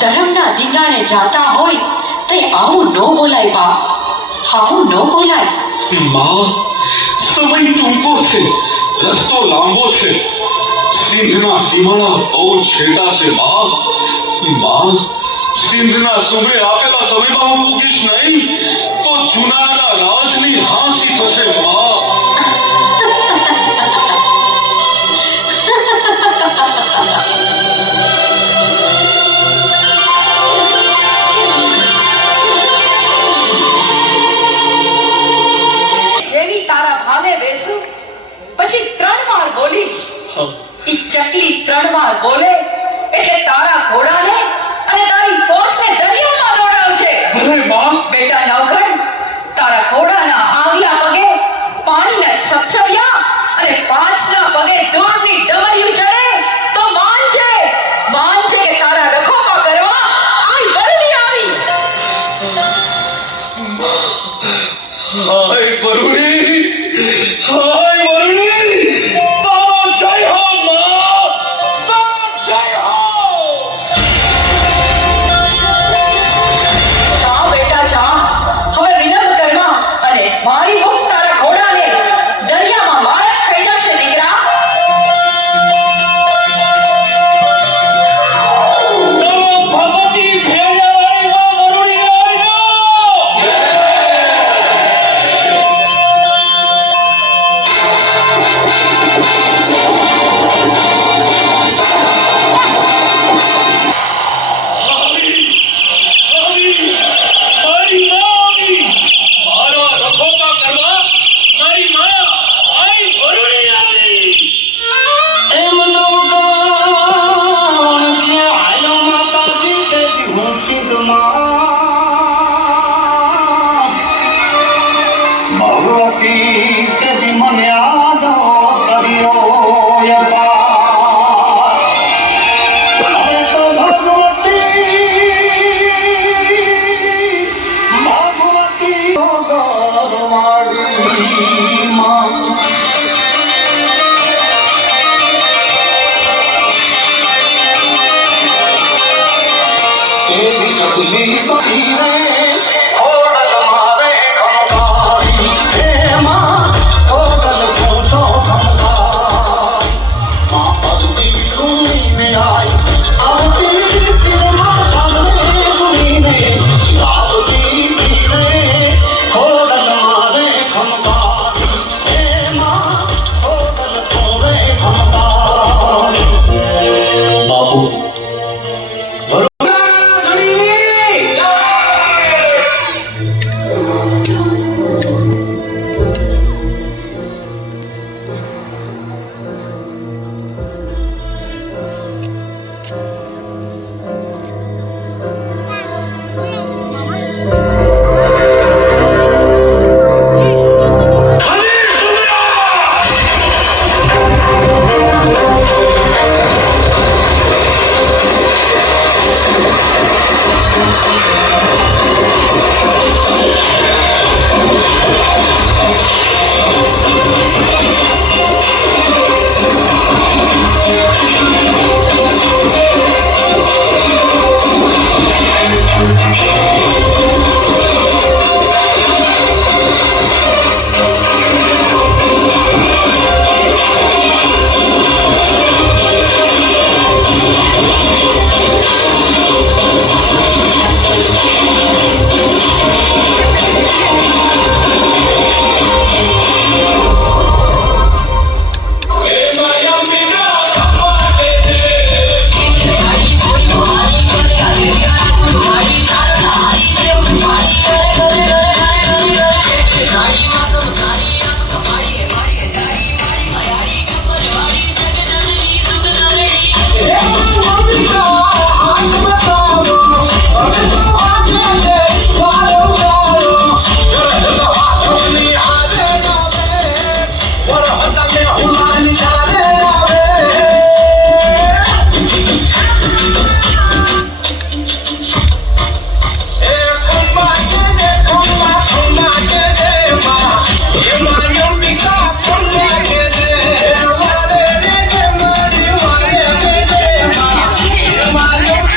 ધર્મના દીંગાણે જાતા હોય તે આવું ન બોલાય બા, આવું ન બોલાય. માં, સમય ટૂંકો છે, રસ્તો લાંબો છે, સિંધના સીમાડા બહુ છેટા છે. માં, સિંધના સુબે આપેલા સમયમાં હું પૂગીશ નહીં તો જુનાના રાજની હાંસી થશે. માં, પછી 3 વાર બોલીશ. ઈ ચકલી 3 વાર બોલે એટલે તારા ઘોડાને અને તારી ફોજને દરિયામાં દોડાવશે. અરે માં, બેટા નવઘણ, તારા ઘોડાના આગલા પગે પાણીના છપછપિયા અને પાછલા પગે દૂરની ડમરીયું ચડે તો માનજે કે તારા રખોપા કરવા આ વરદી આવી. હાય વરુણી, હાય વરુણી, તારો જય હો માં, તારો જય હો. જા બેટા જા, હવે વિલંબ કરવા અને મારી મુખ તારા ઘોડાને દરિયામાં મારત થઈ જશે દીકરા. ભગવતી ભેળવાળી માં વરુણી આવ્યો. એમ